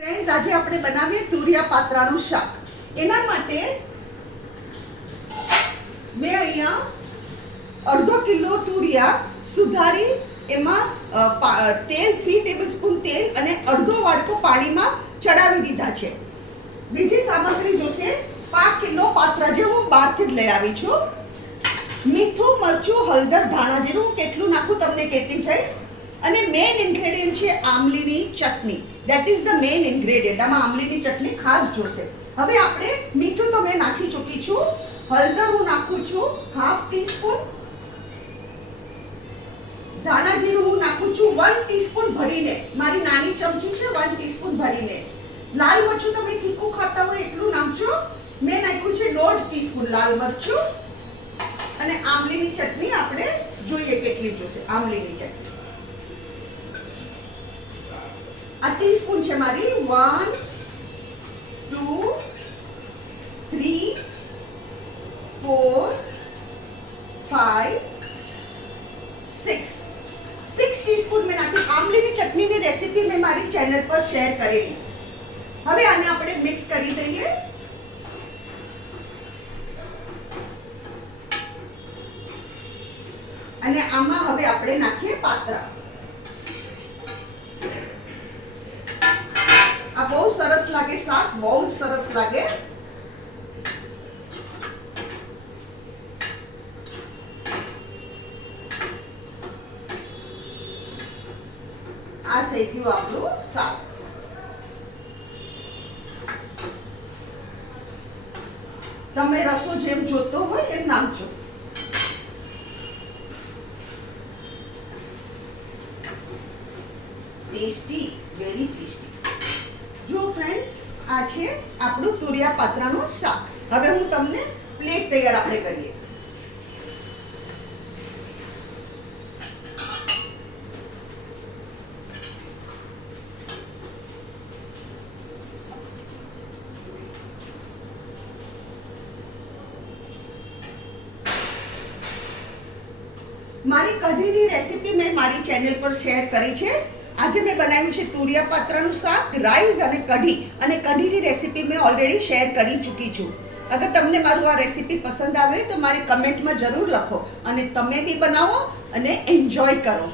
Friends, આજે આપણે બનાવીએ તુરિયા પાત્રાનું શાક. એના માટે મેં અહીંયા અડધો કિલો તુરિયા સુધારી એમાં તેલ 3 ટેબલસ્પૂન તેલ અને અડધો વાડકો પાણીમાં ચડાવી દીધા છે. બીજી સામગ્રી જોશે 5 કિલો પાત્રા જે હું બહારથી જ લઈ આવી છું. મીઠું, મરચું, હળદર, ધાણા જીરું હું કેટલું નાખું તમને કહેતી જઈશ. અને મેઇન ઇન્ગ્રેડિયન્ટ છે આમલીની ચટણી. That is the main ingredient. આમાં આમલીની ચટણી ખાસ જોશે. હવે આપણે મીઠું તો મેં નાખી ચૂકી છું. હળદર હું નાખું છું હાફ ટીસ્પૂન. ધાણા જીરું હું નાખું છું 1 ટીસ્પૂન ભરીને. મારી નાની ચમચી છે 1 ટીસ્પૂન ભરીને. લાલ મરચું તમે તીખું ખાતા હોય એટલું નાખજો. મેં નાખ્યું છે 1/2 ટીસ્પૂન લાલ મરચું. અને આમલીની ચટણી આપણે જોઈએ કેટલી જોશે. આમલીની ચટણી આ ટીસ્પૂન છે મારી. 1 2 3 4 5 6 ટીસ્પૂન મેં નાખી. આમલીની ચટણીની રેસીપી મેં મારી ચેનલ પર શેર કરેલી. હવે આને આપણે મિક્સ કરી દઈએ. અને આમાં હવે આપણે નાખીએ પાત્રા. આ બહુ સરસ લાગે શાક, બહુ જ સરસ લાગે. આ થઈ ગયું આપણું શાક. તમે રસો જેમ જોતો હોય એમ નાખજો. Tasty, very tasty. જો ફ્રેન્ડ્સ, આ છે આપણું તુરિયા પાત્રાનું શાક. હવે હું તમને પ્લેટ તૈયાર આપણે કરીએ. મારી કઢીની રેસીપી મેં મારી ચેનલ પર શેર કરી છે. આજે મેં બનાવ્યું છે તુરિયા પાત્રાનું શાક, રાઈસ અને કઢી. અને કઢીની રેસીપી મેં ઓલરેડી શેર કરી ચૂકી છું. અગર તમને મારું આ રેસીપી પસંદ આવે તો મારી કમેન્ટમાં જરૂર લખો અને તમે બી બનાવો અને એન્જોય કરો.